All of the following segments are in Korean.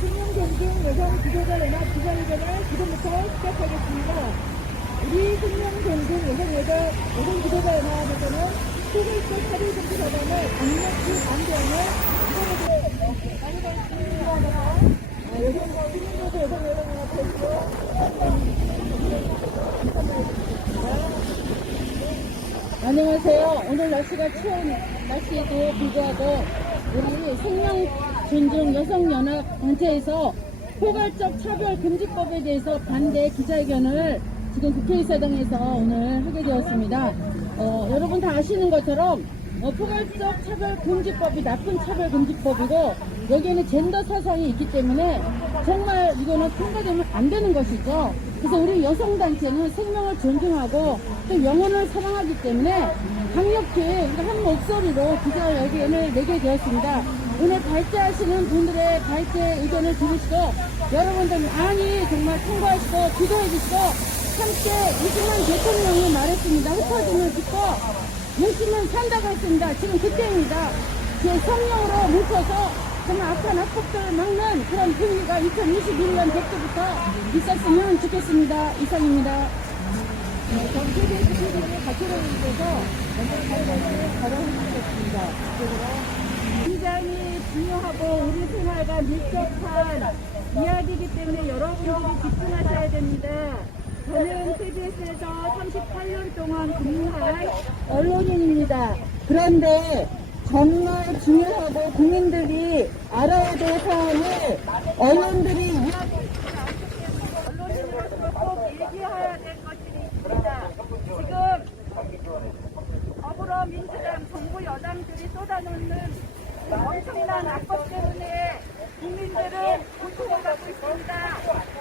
생명존중 여성 지도자 연합 기자회견을 지금부터 시작하겠습니다. 우리 생명존중 여성 지도자 연합에서는 소설적 사회정치 사단을 강력히 반대하는 이번에도 많이 발표하다가 여성과 생명존중 여성연합회에서 안녕하세요. 오늘 날씨가 추운 날씨에도 불구하고 우리 생명존중 여성연합단체에서 포괄적 차별금지법에 대해서 반대 기자회견을 지금 국회의사당에서 오늘 하게 되었습니다. 여러분 다 아시는 것처럼 포괄적 차별금지법이 나쁜 차별금지법이고 여기에는 젠더 사상이 있기 때문에 정말 이거는 통과되면 안 되는 것이죠. 그래서 우리 여성단체는 생명을 존중하고 또 영혼을 사랑하기 때문에 강력히 한 목소리로 기자회견을 내게 되었습니다. 오늘 발제하시는 분들의 발제 의견을 들으시고 여러분들 많이 정말 통과하시고 기도해 주시고 함께 이승만 대통령이 말했습니다. 흩어짐을 듣고 뭉치면 산다고 했습니다. 지금 그때입니다. 성령으로 뭉쳐서 정말 악한 악법들을 막는 그런 분위기가 2021년 100주부터 있었으면 좋겠습니다. 이상입니다. 전 KBS TV의 가치를 위해서 먼저 발언을 받아보겠습니다. 굉장히 중요하고 우리 생활과 밀접한 이야기이기 때문에 여러분들이 집중하셔야 됩니다. 저는 KBS에서 38년 동안 근무한 언론인입니다. 그런데 정말 중요하고 국민들이 알아야 될 사안을 언론들이 언론인으로서 꼭 얘기해야 될 것들이 있습니다. 지금 더불어민주당 정부 여당들이 쏟아놓는 엄청난 악법 때문에 국민들은 고통을 받고 있습니다.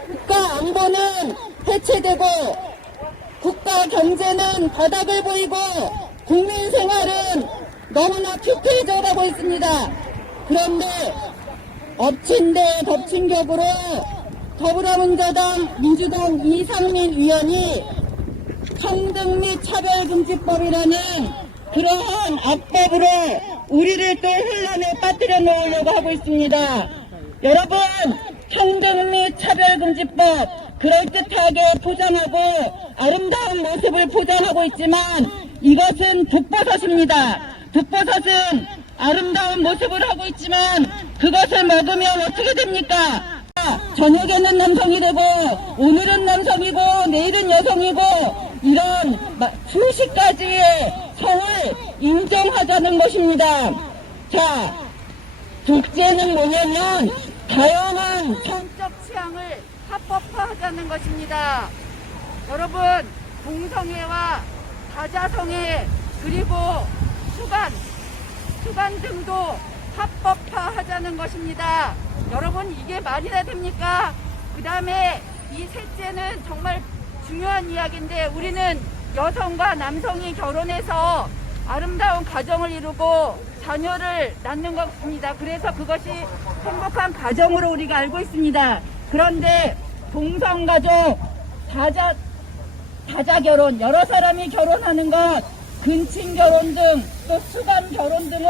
국가 안보는 해체되고 국가 경제는 바닥을 보이고 국민 생활은 너무나 피폐해져 가고 있습니다. 그런데 엎친 데 덮친 격으로 더불어민주당 민주당 이상민 의원이 평등 및 차별금지법이라는 그러한 악법으로 우리를 또 혼란에 빠뜨려 놓으려고 하고 있습니다. 여러분, 평등 및 차별금지법 그럴듯하게 포장하고 아름다운 모습을 포장하고 있지만 이것은 독버섯입니다. 독버섯은 아름다운 모습을 하고 있지만 그것을 먹으면 어떻게 됩니까? 저녁에는 남성이 되고 오늘은 남성이고 내일은 여성이고 이런 수십 가지의 성을 인정하자는 것입니다. 자, 둘째는 뭐냐면 다양한 성적 취향을 합법화하자는 것입니다. 여러분, 동성애와 다자성애 그리고 수간 등도 합법화하자는 것입니다. 여러분, 이게 말이나 됩니까? 그 다음에 이 셋째는 정말 중요한 이야기인데 우리는 여성과 남성이 결혼해서 아름다운 가정을 이루고 자녀를 낳는 것입니다. 그래서 그것이 행복한 가정으로 우리가 알고 있습니다. 그런데 동성가족, 다자결혼, 여러 사람이 결혼하는 것, 근친결혼 등 또 수간결혼 등을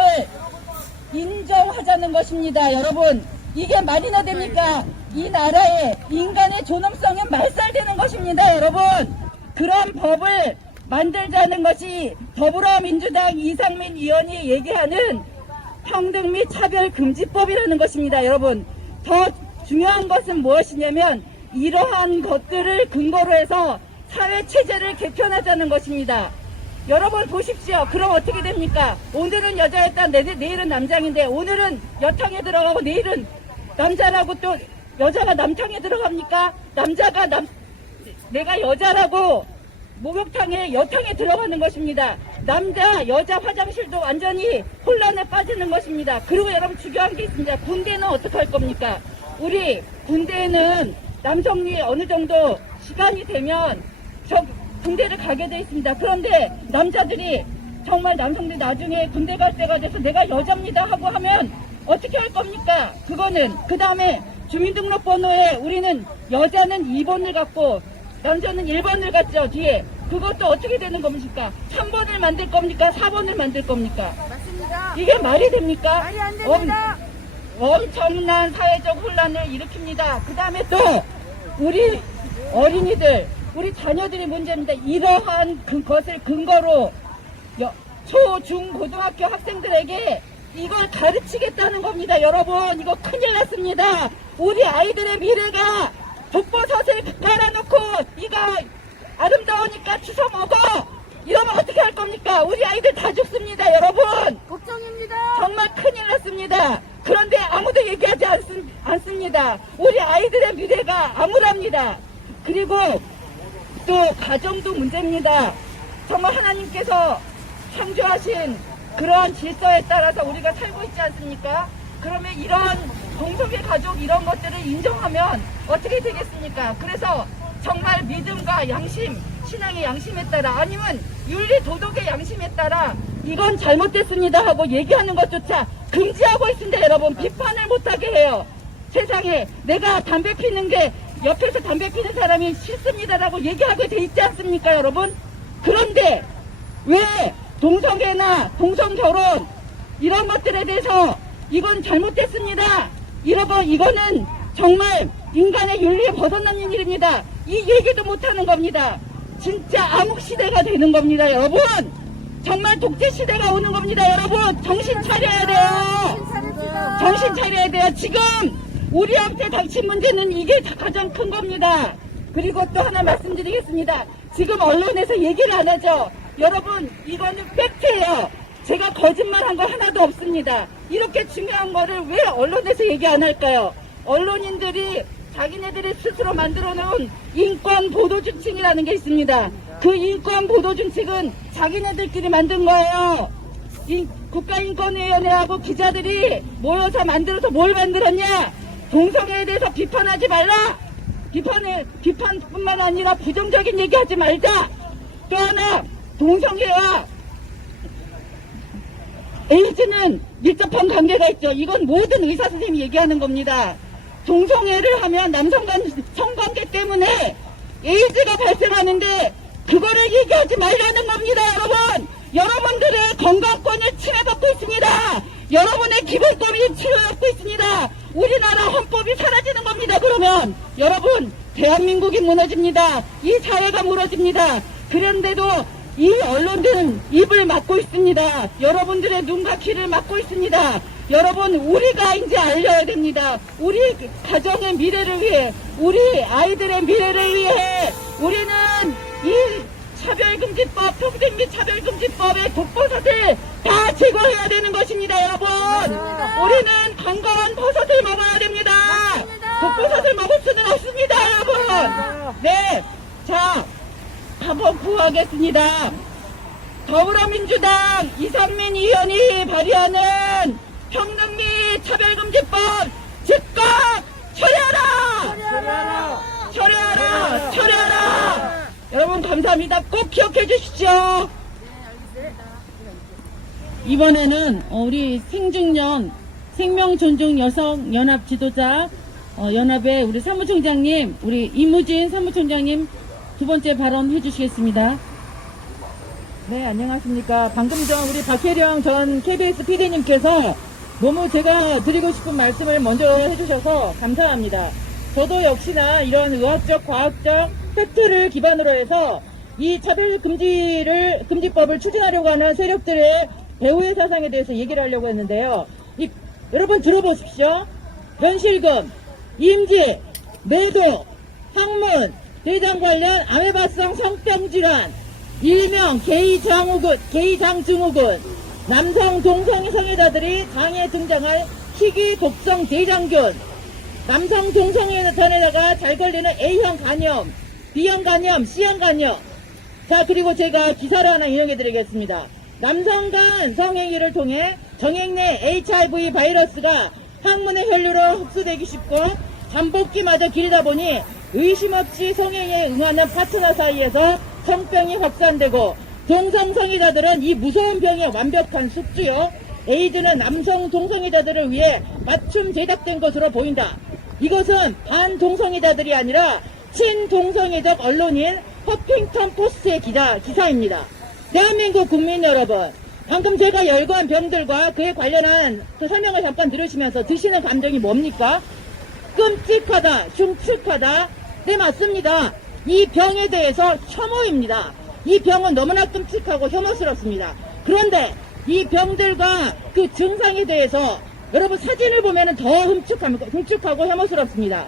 인정하자는 것입니다. 여러분, 이게 말이나 됩니까? 이 나라의 인간의 존엄성은 말살되는 것입니다. 여러분, 그런 법을 만들자는 것이 더불어민주당 이상민 의원이 얘기하는 평등 및 차별금지법이라는 것입니다. 여러분, 더 중요한 것은 무엇이냐면 이러한 것들을 근거로 해서 사회체제를 개편하자는 것입니다. 여러분 보십시오. 그럼 어떻게 됩니까? 오늘은 여자였다 내일은 남장인데 오늘은 여탕에 들어가고 내일은 남자라고 또 여자가 남탕에 들어갑니까? 남자가 내가 여자라고 목욕탕에 여탕에 들어가는 것입니다. 남자 여자 화장실도 완전히 혼란에 빠지는 것입니다. 그리고 여러분 중요한 게 있습니다. 군대는 어떻게 할 겁니까? 우리 군대에는 남성이 어느 정도 시간이 되면 군대를 가게 돼 있습니다. 그런데 남자들이 정말 남성들이 나중에 군대 갈 때가 돼서 내가 여자입니다 하고 하면 어떻게 할 겁니까? 그거는 그 다음에 주민등록번호에 우리는 여자는 2번을 갖고 남자는 1번을 갖죠. 뒤에 그것도 어떻게 되는 겁니까? 3번을 만들 겁니까? 4번을 만들 겁니까? 맞습니다. 이게 말이 됩니까? 말이 안 됩니다. 엄청난 사회적 혼란을 일으킵니다. 그 다음에 또 우리 어린이들, 우리 자녀들이 문제입니다. 이러한 그것을 근거로 초, 중, 고등학교 학생들에게 이걸 가르치겠다는 겁니다. 여러분, 이거 큰일 났습니다. 우리 아이들의 미래가 독버섯을 깔아놓고 이거 아름다우니까 주워 먹어, 이러면 어떻게 할 겁니까? 우리 아이들 다 죽습니다. 여러분, 걱정입니다. 정말 큰일 났습니다. 그런데 아무도 얘기하지 않습니다. 우리 아이들의 미래가 암울합니다. 그리고 또 가정도 문제입니다. 정말 하나님께서 창조하신 그러한 질서에 따라서 우리가 살고 있지 않습니까? 그러면 이런 동성애 가족 이런 것들을 인정하면 어떻게 되겠습니까? 그래서 정말 믿음과 양심, 신앙의 양심에 따라, 아니면 윤리 도덕의 양심에 따라 이건 잘못됐습니다 하고 얘기하는 것조차 금지하고 있습니다. 여러분, 비판을 못하게 해요. 세상에 내가 담배 피는 게 옆에서 담배 피는 사람이 싫습니다라고 얘기하게 돼 있지 않습니까, 여러분? 그런데 왜 동성애나 동성결혼 이런 것들에 대해서 이건 잘못됐습니다, 이거는 정말 인간의 윤리에 벗어나는 일입니다, 이 얘기도 못하는 겁니다. 진짜 암흑시대가 되는 겁니다. 여러분, 정말 독재시대가 오는 겁니다. 여러분, 정신 차려야 돼요. 정신 차려야 돼요. 지금 우리한테 닥친 문제는 이게 가장 큰 겁니다. 그리고 또 하나 말씀드리겠습니다. 지금 언론에서 얘기를 안 하죠. 여러분, 이거는 팩트예요. 제가 거짓말한 거 하나도 없습니다. 이렇게 중요한 거를 왜 언론에서 얘기 안 할까요? 언론인들이 자기네들이 스스로 만들어 놓은 인권 보도 준칙이라는 게 있습니다. 그 인권 보도 준칙은 자기네들끼리 만든 거예요. 국가인권위원회하고 기자들이 모여서 만들어서 뭘 만들었냐? 동성애에 대해서 비판하지 말라. 비판뿐만 아니라 부정적인 얘기하지 말자. 또 하나, 동성애와 에이즈는 밀접한 관계가 있죠. 이건 모든 의사 선생님이 얘기하는 겁니다. 동성애를 하면 남성 간 성관계 때문에 에이즈가 발생하는데 그거를 얘기하지 말라는 겁니다. 여러분, 여러분들의 건강권을 침해받고 있습니다. 여러분의 기본권이 침해받고 있습니다. 우리나라 헌법이 사라지는 겁니다. 그러면 여러분, 대한민국이 무너집니다. 이 사회가 무너집니다. 그런데도 이 언론들은 입을 막고 있습니다. 여러분들의 눈과 귀를 막고 있습니다. 여러분, 우리가 이제 알려야 됩니다. 우리 가정의 미래를 위해, 우리 아이들의 미래를 위해 우리는 이 차별금지법, 평등 및 차별금지법의 독버섯을 다 제거해야 되는 것입니다. 여러분, 우리는 건강한 버섯을 먹어야 됩니다. 독버섯을 먹을 수는 없습니다. 여러분. 네, 자, 한번 구하겠습니다. 더불어민주당 이상민 의원이 발의하는 평등 및 차별금지법 즉각 처리하라! 처리하라! 여러분, 감사합니다. 꼭 기억해 주십시오. 이번에는 우리 생중년 생명존중여성연합 지도자 연합의 우리 사무총장님, 우리 이무진 사무총장님 두 번째 발언 해주시겠습니다. 네, 안녕하십니까. 방금 전 우리 박혜령 전 KBS PD님께서 너무 제가 드리고 싶은 말씀을 먼저 해주셔서 감사합니다. 저도 역시나 이런 의학적, 과학적 팩트를 기반으로 해서 이 차별금지법을 추진하려고 하는 세력들의 배후의 사상에 대해서 얘기를 하려고 했는데요. 여러분 들어보십시오. 변실금, 임기, 매도, 항문, 대장 관련 아메바성 성병질환, 일명 게이장증후군, 남성 동성 성애자들이 장에 등장할 희귀 독성 대장균, 남성 동성애자에다가 잘 걸리는 A형 간염, B형 간염, C형 간염. 자, 그리고 제가 기사를 하나 인용해 드리겠습니다. 남성 간 성행위를 통해 정액 내 HIV 바이러스가 항문의 혈류로 흡수되기 쉽고 잠복기마저 길다 보니 의심 없이 성행위에 응하는 파트너 사이에서 성병이 확산되고 동성성애자들은 이 무서운 병의 완벽한 숙주요. 에이즈는 남성 동성애자들을 위해 맞춤 제작된 것으로 보인다. 이것은 반동성애자들이 아니라 친동성애적 언론인 허핑턴 포스트의 기사입니다. 대한민국 국민 여러분, 방금 제가 열거한 병들과 그에 관련한 그 설명을 잠깐 들으시면서 드시는 감정이 뭡니까? 끔찍하다, 흉측하다. 네, 맞습니다. 이 병에 대해서 혐오입니다. 이 병은 너무나 끔찍하고 혐오스럽습니다. 그런데 이 병들과 그 증상에 대해서 여러분 사진을 보면 더 흉측하고 혐오스럽습니다.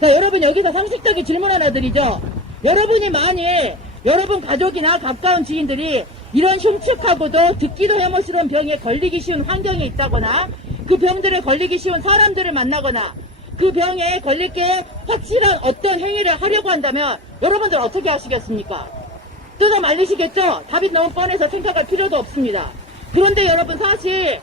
자, 여러분 여기서 상식적인 질문 하나 드리죠. 여러분이 만일 여러분 가족이나 가까운 지인들이 이런 흉측하고도 듣기도 혐오스러운 병에 걸리기 쉬운 환경에 있다거나 그 병들에 걸리기 쉬운 사람들을 만나거나 그 병에 걸릴 게 확실한 어떤 행위를 하려고 한다면 여러분들 어떻게 하시겠습니까? 뜯어 말리시겠죠? 답이 너무 뻔해서 생각할 필요도 없습니다. 그런데 여러분 사실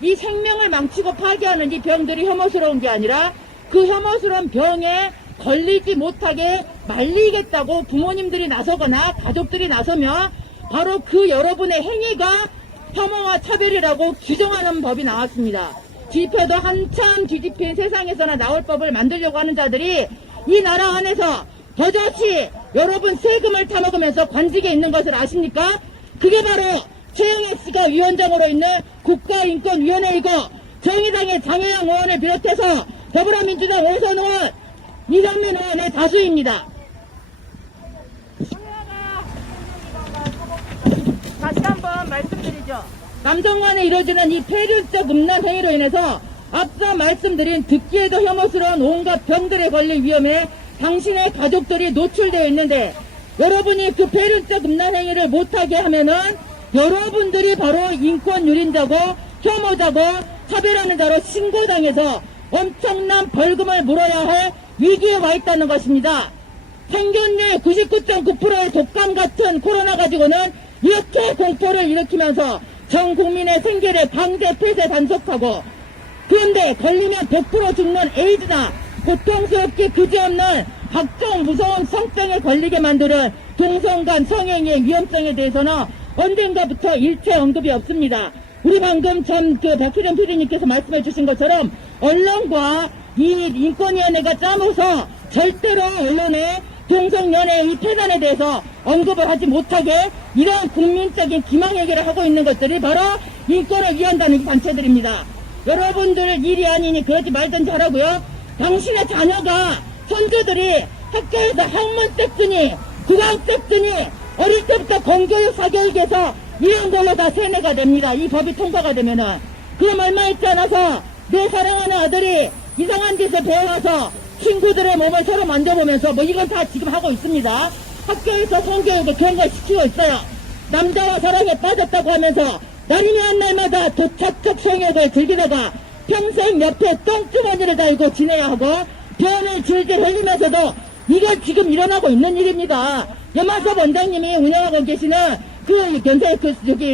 이 생명을 망치고 파괴하는 이 병들이 혐오스러운 게 아니라 그 혐오스러운 병에 걸리지 못하게 말리겠다고 부모님들이 나서거나 가족들이 나서면 바로 그 여러분의 행위가 혐오와 차별이라고 규정하는 법이 나왔습니다. 뒤집혀도 한참 뒤집힌 세상에서나 나올 법을 만들려고 하는 자들이 이 나라 안에서 버젓이 여러분 세금을 타먹으면서 관직에 있는 것을 아십니까? 그게 바로 최영애 씨가 위원장으로 있는 국가인권위원회이고 정의당의 장혜영 의원을 비롯해서 더불어민주당 오선 의원, 이상민 의원의 다수입니다. 다시 한번 말씀드리죠. 남성 간에 이루어지는 이 폐륜적 음란 행위로 인해서 앞서 말씀드린 듣기에도 혐오스러운 온갖 병들에 걸릴 위험에 당신의 가족들이 노출되어 있는데 여러분이 그 폐륜적 음란 행위를 못하게 하면은 여러분들이 바로 인권 유린자고 혐오자고 차별하는 자로 신고당해서 엄청난 벌금을 물어야 할 위기에 와 있다는 것입니다. 생존율 99.9%의 독감 같은 코로나 가지고는 이렇게 공포를 일으키면서 전 국민의 생계를 강제 폐쇄 단속하고 그런데 걸리면 100% 죽는 에이즈나 고통스럽게 그지없는 각종 무서운 성병에 걸리게 만드는 동성간 성행위의 위험성에 대해서는 언젠가부터 일체 언급이 없습니다. 우리 방금 박희정 PD님께서 말씀해 주신 것처럼 언론과 이 인권위원회가 짜면서 절대로 언론에 동성연애의 이 폐단에 대해서 언급을 하지 못하게 이런 국민적인 기망행위를 하고 있는 것들이 바로 인권을 위한다는 단체들입니다. 여러분들 일이 아니니 그러지 말든지 하라고요. 당신의 자녀가 손주들이 학교에서 학문 떼쓰니 국왕 떼쓰니 어릴 때부터 공교육 사교육에서 이런 걸로 다 세뇌가 됩니다. 이 법이 통과가 되면은. 그럼 얼마 있지 않아서 내 사랑하는 아들이 이상한 짓을 배워서 친구들의 몸을 서로 만져보면서 뭐 이건 다 지금 하고 있습니다. 학교에서 성교육을 그런 걸 시키고 있어요. 남자와 사랑에 빠졌다고 하면서 날이면 날마다 도착적 성욕을 즐기다가 평생 옆에 똥주머니를 달고 지내야 하고 변을 질질 흘리면서도 이건 지금 일어나고 있는 일입니다. 염한섭 원장님이 운영하고 계시는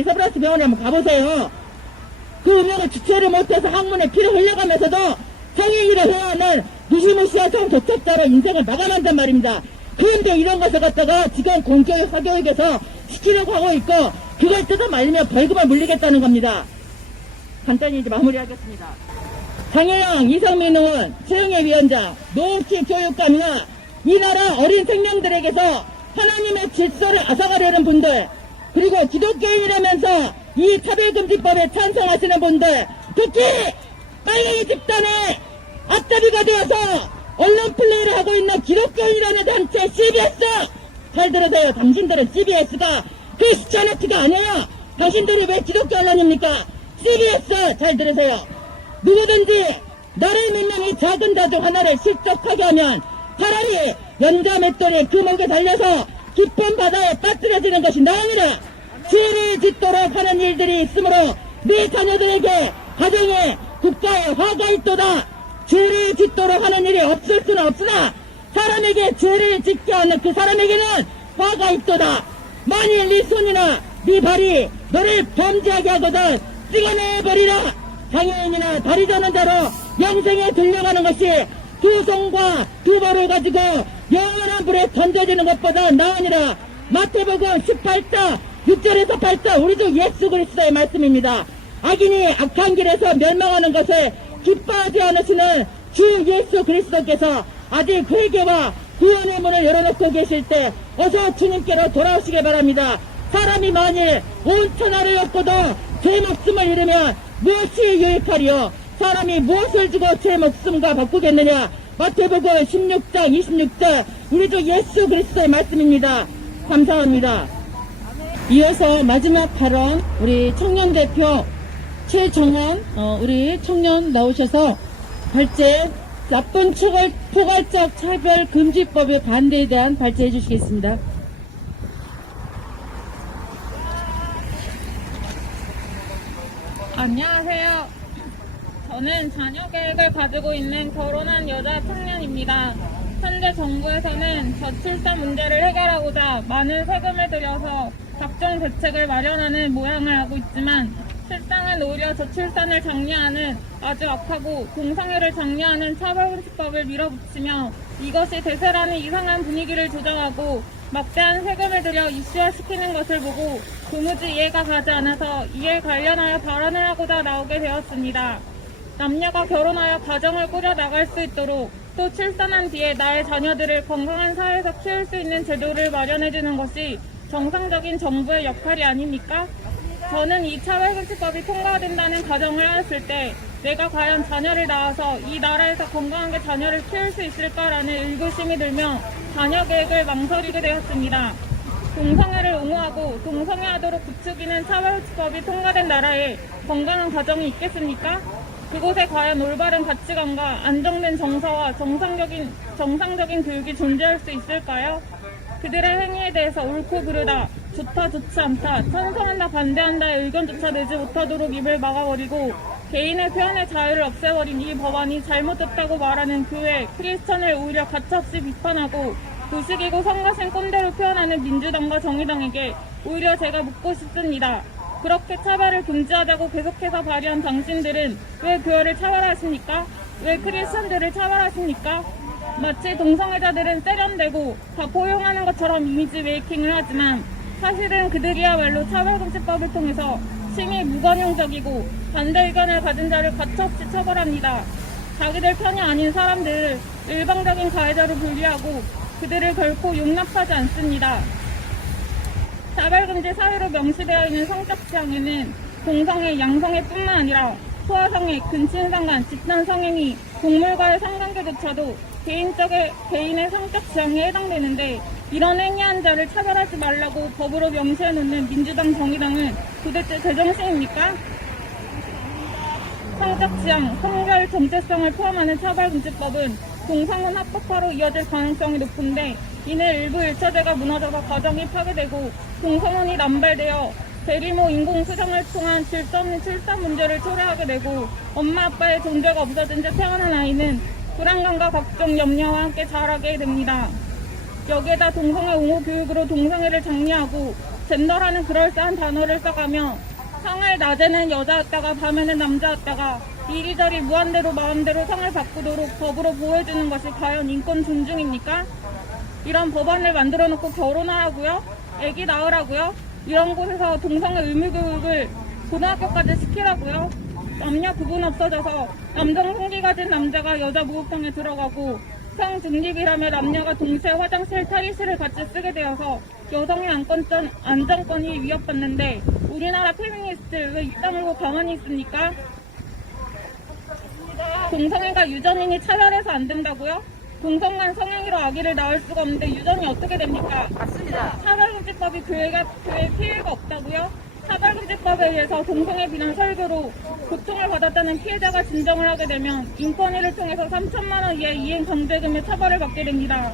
서브라스 병원에 한번 가보세요. 그 운영을 주체를 못해서 학문에 피를 흘려가면서도 성행위를 해야 하는 무시무시한 성도착자로 인생을 마감한단 말입니다. 그런데 이런 것을 갖다가 지금 공교육, 사교육에서 시키려고 하고 있고 그걸 뜯어 말리면 벌금을 물리겠다는 겁니다. 간단히 이제 마무리하겠습니다. 장혜영, 이상민 의원, 최영애 위원장, 노웅치 교육감이나 이 나라 어린 생명들에게서 하나님의 질서를 앗아가려는 분들 그리고 기독교인이라면서 이 차별금지법에 찬성하시는 분들 특히 빨갱이 집단의 앞잡이가 되어서 언론 플레이를 하고 있는 기독교인이라는 단체 CBS 잘 들으세요. 당신들은 CBS가 크리스찬 네트가 아니에요. 당신들이 왜 기독교 언론입니까? CBS 잘 들으세요. 누구든지 나를 믿는 이 작은 자 중 하나를 실족하게 하면 차라리 연자 맷돌이 그 목에 달려서 깊은 바다에 빠뜨려지는 것이 나으니라. 죄를 짓도록 하는 일들이 있으므로 네 자녀들에게 가정에 국가에 화가 있도다. 죄를 짓도록 하는 일이 없을 수는 없으나 사람에게 죄를 짓게 하는 그 사람에게는 화가 있도다. 만일 네 손이나 네 발이 너를 범죄하게 하거든 찍어내버리라. 장애인이나 다리 저는 자로 영생에 들려가는 것이 두 손과 두 발을 가지고 영원한 불에 던져지는 것보다 나으니라. 마태복음 18장 6절에서 8절 우리 주 예수 그리스도의 말씀입니다. 악인이 악한 길에서 멸망하는 것을 기뻐하지 않으시는 주 예수 그리스도께서 아직 회개와 구원의 문을 열어놓고 계실 때 어서 주님께로 돌아오시기 바랍니다. 사람이 만일 온 천하를 얻고도 제 목숨을 잃으면 무엇이 유익하리요? 사람이 무엇을 주고 제 목숨과 바꾸겠느냐? 마태복음 16장 26절 우리 주 예수 그리스도의 말씀입니다. 감사합니다. 이어서 마지막 발언 우리 청년 대표 최정원 우리 청년 나오셔서 발제 나쁜 포괄적 차별금지법의 반대에 대한 발제해 주시겠습니다. 안녕하세요. 저는 자녀 계획을 가지고 있는 결혼한 여자 청년입니다. 현재 정부에서는 저출산 문제를 해결하고자 많은 세금을 들여서 각종 대책을 마련하는 모양을 하고 있지만 실상은 오히려 저출산을 장려하는 아주 악하고 동성애를 장려하는 차별금지법을 밀어붙이며 이것이 대세라는 이상한 분위기를 조장하고 막대한 세금을 들여 이슈화시키는 것을 보고 도무지 이해가 가지 않아서 이에 관련하여 발언을 하고자 나오게 되었습니다. 남녀가 결혼하여 가정을 꾸려 나갈 수 있도록 또 출산한 뒤에 나의 자녀들을 건강한 사회에서 키울 수 있는 제도를 마련해주는 것이 정상적인 정부의 역할이 아닙니까? 저는 이 차별금지법이 통과된다는 가정을 하였을 때 내가 과연 자녀를 낳아서 이 나라에서 건강하게 자녀를 키울 수 있을까라는 의구심이 들며 자녀 계획을 망설이게 되었습니다. 동성애를 옹호하고 동성애하도록 부추기는 차별금지법이 통과된 나라에 건강한 가정이 있겠습니까? 그곳에 과연 올바른 가치관과 안정된 정서와 정상적인 교육이 존재할 수 있을까요? 그들의 행위에 대해서 옳고 그르다, 좋다 좋지 않다, 찬성한다 반대한다의 의견조차 내지 못하도록 입을 막아버리고 개인의 표현의 자유를 없애버린 이 법안이 잘못됐다고 말하는 교회, 크리스천을 오히려 가차없이 비판하고 도식이고 성가신 꼰대로 표현하는 민주당과 정의당에게 오히려 제가 묻고 싶습니다. 그렇게 차별을 금지하자고 계속해서 발의한 당신들은 왜 교회를 차별하십니까? 왜 크리스천들을 차별하십니까? 마치 동성애자들은 세련되고 다 포용하는 것처럼 이미지 메이킹을 하지만 사실은 그들이야말로 차별금지법을 통해서 심히 무관용적이고 반대 의견을 가진 자를 가차없이 처벌합니다. 자기들 편이 아닌 사람들을 일방적인 가해자로 분리하고 그들을 결코 용납하지 않습니다. 차별금지 사유로 명시되어 있는 성적 취향에는 동성애, 양성애뿐만 아니라 소아성애, 근친상간, 집단성행위, 동물과의 성관계조차도 개인의 성적 지향에 해당되는데 이런 행위한 자를 차별하지 말라고 법으로 명시해놓는 민주당, 정의당은 도대체 제정신입니까? 성적 지향, 성별 정체성을 포함하는 차별금지법은 동성혼 합법화로 이어질 가능성이 높은데 이는 일부 일처제가 무너져서 가정이 파괴되고 동성혼이 남발되어 대리모 인공수정을 통한 질서 없는 출산 문제를 초래하게 되고 엄마 아빠의 존재가 없어진 채 태어난 아이는 불안감과 각종 염려와 함께 자라게 됩니다. 여기에다 동성애 옹호 교육으로 동성애를 장려하고 젠더라는 그럴싸한 단어를 써가며 성을 낮에는 여자였다가 밤에는 남자였다가 이리저리 무한대로 마음대로 성을 바꾸도록 법으로 보호해주는 것이 과연 인권 존중입니까? 이런 법안을 만들어 놓고 결혼하라고요? 애기 낳으라고요? 이런 곳에서 동성애 의무교육을 고등학교까지 시키라고요? 남녀 구분 없어져서 남성 성기 가진 남자가 여자 목욕탕에 들어가고 성중립이라며 남녀가 동시에 화장실, 탈의실을 같이 쓰게 되어서 여성의 안전권이 위협받는데 우리나라 페미니스트 왜 입 다물고 가만히 있습니까? 동성애가 유전인이 차별해서 안 된다고요? 동성간 성행위로 아기를 낳을 수가 없는데 유전이 어떻게 됩니까? 맞습니다. 차별금지법이 교회에 피해가 없다고요? 차별금지법에 의해서 동성애 비난 설교로 고통을 받았다는 피해자가 진정을 하게 되면 인권위를 통해서 3천만 원 이하의 이행 강제금의 처벌을 받게 됩니다.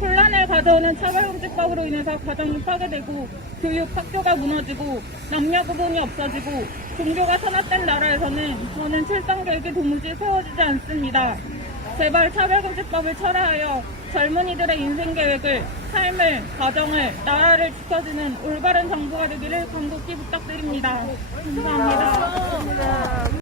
혼란을 가져오는 차별금지법으로 인해서 가정이 파괴되고 교육, 학교가 무너지고 남녀 구분이 없어지고 종교가 탄압된 나라에서는 저는 출산교육이 도무지 세워지지 않습니다. 제발 차별금지법을 철회하여 젊은이들의 인생계획을, 삶을, 가정을, 나라를 지켜주는 올바른 정부가 되기를 간곡히 부탁드립니다. 감사합니다.